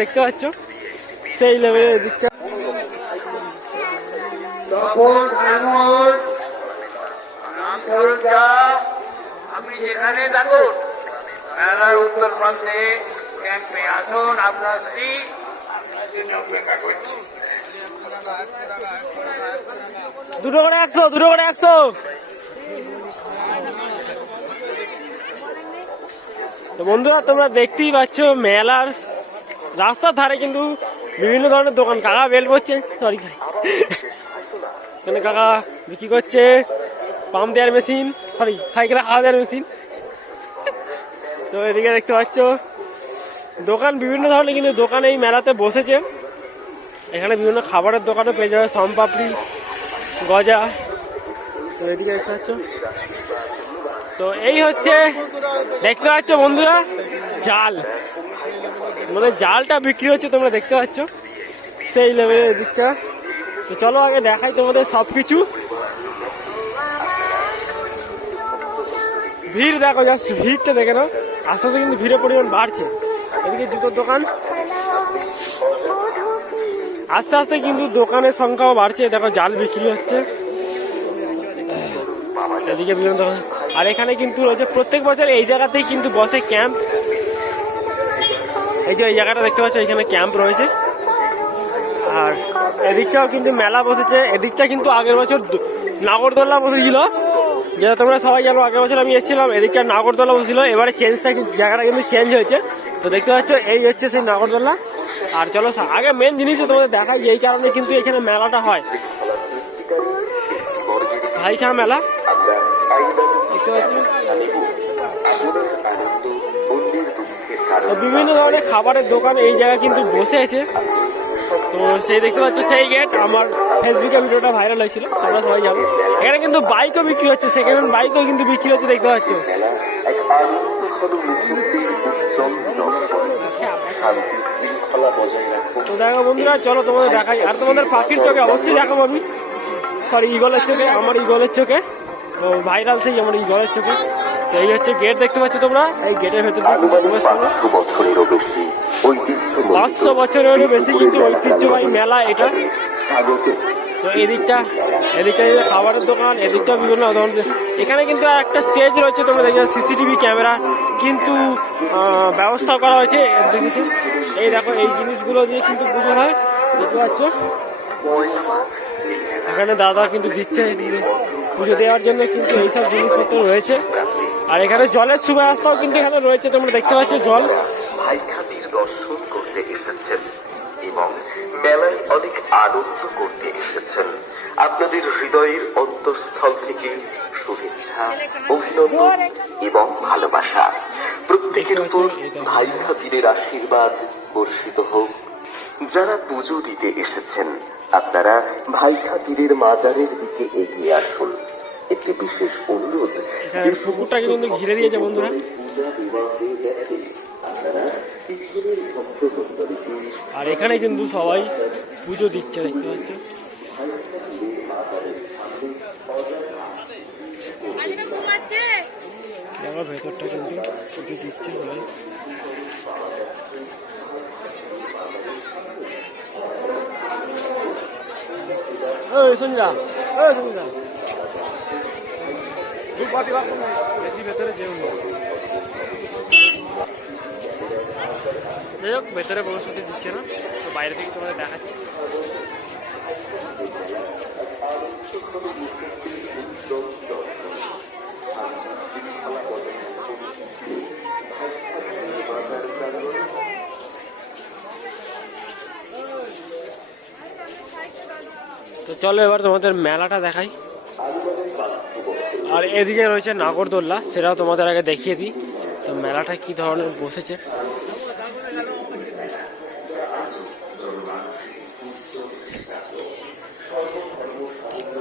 দেখতে পাচ্ছ সেই লেভেলের দিকটা। আপনি যেখানে থাকুন মেলার উত্তর প্রান্তে ক্যাম্পে আসুন, আপনার স্ত্রী আপনার জন্য অপেক্ষা করছি। 2 করে 100, 2 করে 100। তো বন্ধুরা তোমরা দেখতেই পাচ্ছ মেলার রাস্তার ধারে কিন্তু বিভিন্ন ধরনের দোকান। কাকা বেল করছে, সরি এখানে কাকা বিক্রি করছে পাম্প দেওয়ার মেশিন, সরি সাইকেলে হাওয়া দেওয়ার মেশিন। তো এদিকে দেখতে পাচ্ছ দোকান বিভিন্ন ধরনের কিন্তু দোকান এই মেলাতে বসেছে। এখানে বিভিন্ন খাবারের দোকানও পেয়ে যাবে, সোমপাপড়ি, গজা। তো এদিকে দেখতে পাচ্ছ, তো এই হচ্ছে দেখতে পাচ্ছ বন্ধুরা জাল, মানে জালটা বিক্রি হচ্ছে তোমরা দেখতে পাচ্ছ সেই লেভেলের দিকটা। তো চলো আগে দেখাই তোমাদের সব কিছু। ভিড় দেখো, জাস্ট ভিড়টা দেখে নাও। আস্তে আস্তে কিন্তু ভিড়ের পরিমাণ বাড়ছে। এদিকে জুতোর দোকান, আস্তে আস্তে কিন্তু দোকানের সংখ্যাও বাড়ছে। দেখো জাল বিক্রি হচ্ছে এদিকে বিভিন্ন দোকান। আর এখানে কিন্তু রয়েছে প্রত্যেক বছর এই জায়গাতেই কিন্তু বসে ক্যাম্প। এই যে এই জায়গাটা দেখতে পাচ্ছ, এখানে ক্যাম্প রয়েছে। আর এদিকটাও কিন্তু মেলা বসেছে। এদিকটা কিন্তু আগের বছর নাগরদোল্লা বসেছিল, যেটা তোমরা সবাই জানো। আগের বছর আমি এসেছিলাম, এদিকটা নাগরদোল্লা বসেছিল। এবারে জায়গাটা কিন্তু চেঞ্জ হয়েছে। তো দেখতে পাচ্ছ এই হচ্ছে সেই নাগরদোল্লা। আর চলো আগে মেন জিনিসও তোমাদের দেখাই, এই কারণে কিন্তু এখানে মেলাটা হয়, ভাইখা মেলা দেখতে পাচ্ছ। তো বিভিন্ন ধরনের খাবারের দোকান এই জায়গায় কিন্তু বসে আছে। তো সেই দেখতে পাচ্ছ সেই গেট, আমার ফেসবুকে ভিডিওটা ভাইরাল হয়েছিল, তোমরা সবাই জানো। এখানে কিন্তু বাইকও বিক্রি হচ্ছে, সেকেন্ড হ্যান্ড বাইকও কিন্তু বিক্রি হচ্ছে দেখতে পাচ্ছ। তো দেখো বন্ধুরা চলো তোমাদের দেখাই। আর তোমাদের পাখির চোখে অবশ্যই দেখাবো আমি, সরি ইগলের চোখে, আমার ইগলের চোখে। তো ভাইরাল সেই আমার ইগলের চোখে। তো এই হচ্ছে গেট দেখতে পাচ্ছ তোমরা, এই গেটের ভেতর দিয়ে প্রবেশ করবো। 500 বছরেরও বেশি কিন্তু ঐতিহ্যবাহী মেলা এটা। তো এদিকটা খাবারের দোকান, এদিকটা বিভিন্ন ধরনের। এখানে কিন্তু একটা স্টেজ রয়েছে, তোমরা দেখো সিসিটিভি ক্যামেরা কিন্তু ব্যবস্থা করা হয়েছে। দেখেছি এই দেখো এই জিনিসগুলো দিয়ে কিন্তু পুজো হয় দেখতে পাচ্ছ। এখানে দাদা কিন্তু দিচ্ছে পুজো দেওয়ার জন্য কিন্তু এইসব জিনিসপত্র রয়েছে। আর এখানে জলের সুব্যবস্থাও কিন্তু এখানে রয়েছে, তোমরা দেখতে পাচ্ছ জল। দর্শন করতে এসেছেন এবং মেলায় অনেক আনন্দ করতে এসেছেন। আপনাদের হৃদয়ের অন্তঃস্থল থেকে শুভেচ্ছা, অভিনন্দন এবং ভালোবাসা। প্রত্যেকের উপর ভাইখা পীরের আশীর্বাদ বর্ষিত হোক। যারা পুজো দিতে এসেছেন আপনারা ভাইখা পীরের মাজারের দিকে এগিয়ে আসুন। একটি বিশেষ অনুরোধ, পুকুরটাকে কিন্তু ঘিরে দিয়েছে বন্ধুরা। আর এখানে কিন্তু সবাই পুজো দিচ্ছে দেখতে পাচ্ছ। দেখো ভেতরটা কিন্তু পুজো দিচ্ছে সবাই। সঞ্জা বেশি ভেতরে যেও না, যাই হোক ভেতরে প্রবেশ করতে দিচ্ছে না। তো বাইরে থেকে তোমাদের দেখাচ্ছি। তো চলো এবার তোমাদের মেলাটা দেখাই। আর এদিকে রয়েছে নাগরদোল্লা, সেটাও তোমাদের আগে দেখিয়ে দিই। তো মেলাটা কি ধরনের বসেছে।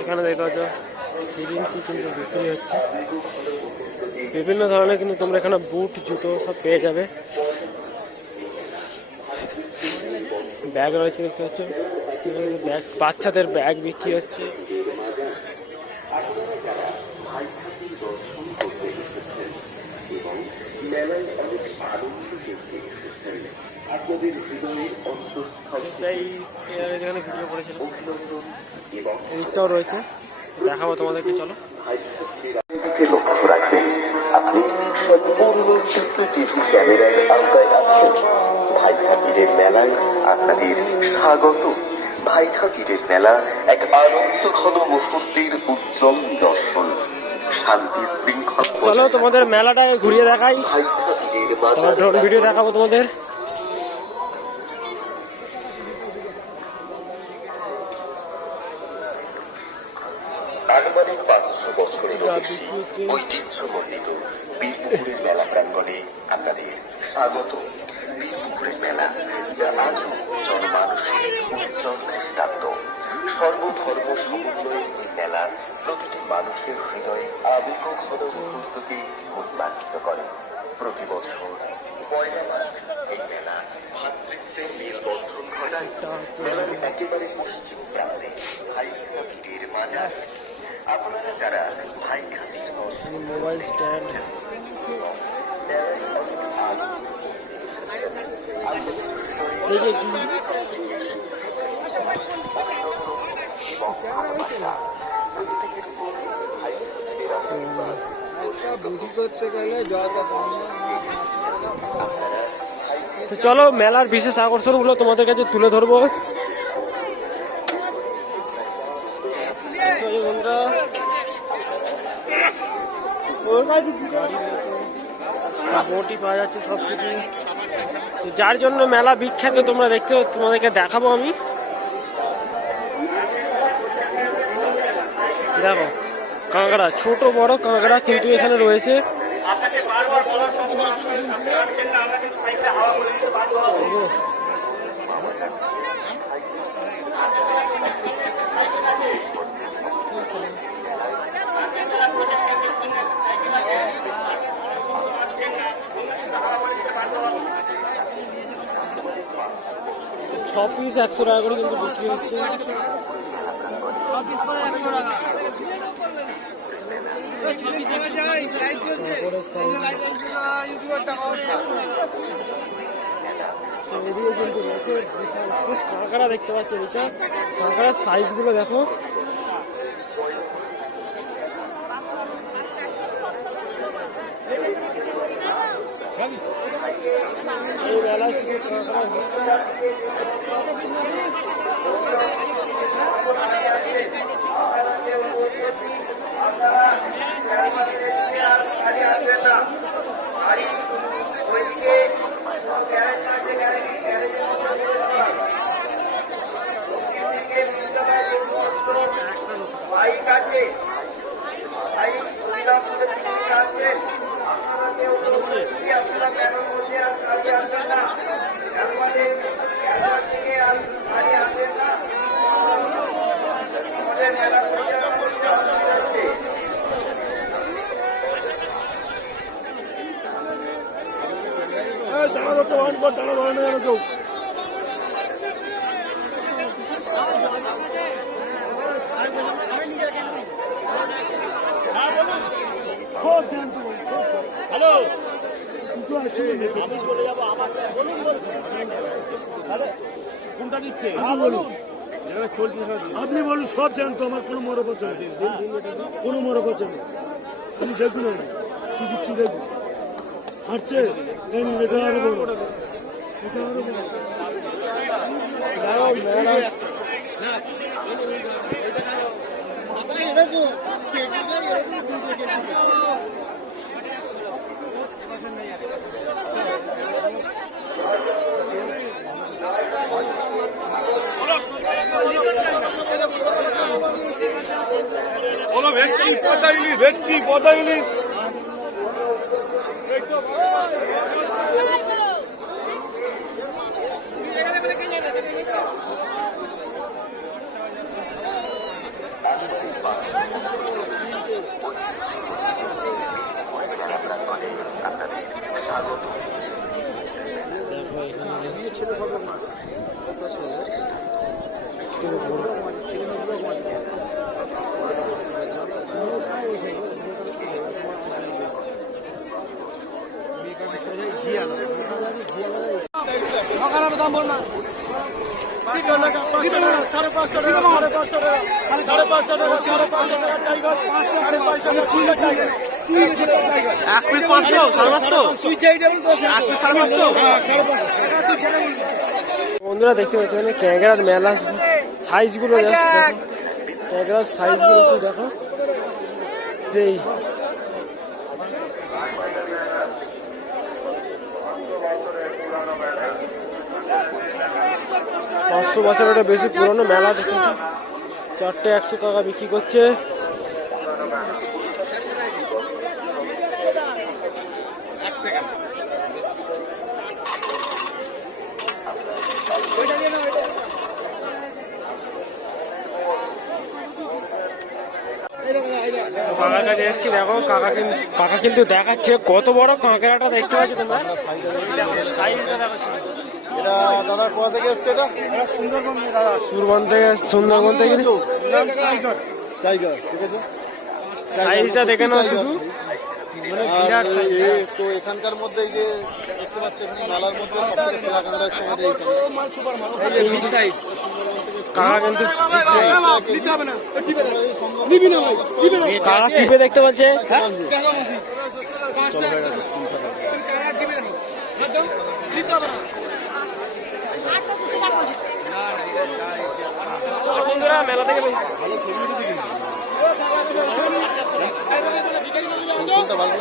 এখানে দেখতে পাচ্ছ সিরিঞ্জি কিন্তু বিক্রি হচ্ছে, বিভিন্ন ধরনের কিন্তু তোমরা এখানে বুট জুতো সব পেয়ে যাবে। ব্যাগ রয়েছে দেখতে পাচ্ছ, ব্যাগ বাচ্চাদের ব্যাগ বিক্রি হচ্ছে। মেলায় অনেক আনন্দ দেখতে এসেছেন। আপনাদের হৃদয়ের অন্তঃস্থল সেই যেখানে ভিডিও করেছিল অভিনন্দন এবং এদিকটাও রয়েছে, দেখাবো তোমাদেরকে, চলো। দিকে লক্ষ্য রাখবেন। আপনি সম্পূর্ণ সিসিটিভি ক্যামেরার আওতায় আছেন। ভাইখাতিরের মেলায় আপনাদের স্বাগত। ভাইখাতিরের মেলা এক আনন্দ ঘন মুহূর্তের উজ্জ্বল নিদর্শন। শান্তি শৃঙ্খলা চলো তোমাদের মেলাটা ঘুরিয়ে দেখাই, ভাইখাতিরের তোমার ড্রোন ভিডিও দেখাবো তোমাদের। আনুমানিক 500 বছরের বেশি ঐতিহ্যমণ্ডিত বীরপুকুরের মেলা প্রাঙ্গণে আপনাদের স্বাগত। বীরপুকুরের মেলা যা আজও জনমানসের উজ্জ্বল দৃষ্টান্ত। সর্বধর্ম সমন্বয়ের এই মেলা প্রতিটি মানুষের হৃদয়ে আবেগ ঘন মুহূর্তকে উন্মাদিত করে। প্রতি বছর পয়লা মার্চ এই মেলা ভাতৃত্বের মেলবন্ধন ঘটায়। মেলার একেবারে পশ্চিম প্রান্তে ভাইখাতিরের বাজার। আপনারা যারা ভাইখাতির মোবাইল স্ট্যান্ড, দেখি একটু তো চলো মেলার বিশেষ আকর্ষণগুলো তোমাদের কাছে তুলে ধরবো। তো এই বন্ধুরা বটি পাওয়া যাচ্ছে সব কিছু, তো যার জন্য মেলা বিখ্যাত তোমরা দেখতে, তোমাদেরকে দেখাবো আমি। দেখো কাঁকড়া, ছোট বড় কাঁকড়া কিন্তু এখানে রয়েছে। ছ পিস 100 টাকা করে কিন্তু বিক্রি হচ্ছে। কাঁকড়া দেখতে পাচ্ছি, কাঁকড়ার সাইজ গুলো দেখো। এই মেলা শুধু কাঁকড়া হ্যালো, আমি চলে যাবো আমার, কোনটা দিচ্ছে আপনি বলুন। সব জানতো, আমার কোনো মনে পড়ছে না, কোনো মনে পড়ছে না। আমি দেখুন কি দিচ্ছি, দেখুন হাঁটছে, এটা আরো বড়, এটা আরো বড়। বলো ভেটকি পদ্মা ইলিশ, ভেটকি পদ্মা ইলিশ। বন্ধুরা দেখতে পাচ্ছি মানে ক্যাংরার মেলা সাইজগুলো ক্যাংরার সাইজগুলো দেখো সেই পাঁচশো বছরের বেশি পুরনো মেলা দেখেছি। 4টে 100 টাকা বিক্রি করছে। কাকার কাছে এসেছি, দেখো কাকা কিন্তু দেখাচ্ছে কত বড় কাঁকড়াটা দেখতে পাচ্ছ তোমরা। সাইজটা দেখো শুধু। এটা দাদা কোথা থেকে এসছে? এটা সুন্দরবন দাদা, সুন্দরবন থেকে টাইগার, ঠিক আছে। সাইজটা দেখে নাও শুধু, মানে বিরাট সাইজ। তো এখানকার মধ্যে এই যে দেখতে পাচ্ছেন মেলার মধ্যে সবথেকে সেরা কাঁকড়া হচ্ছে আমাদের এইখানে। কাকা কিন্তু কাকা টিপে দেখতে পাচ্ছে। বন্ধুরা মেলা থেকে কোনটা ভালো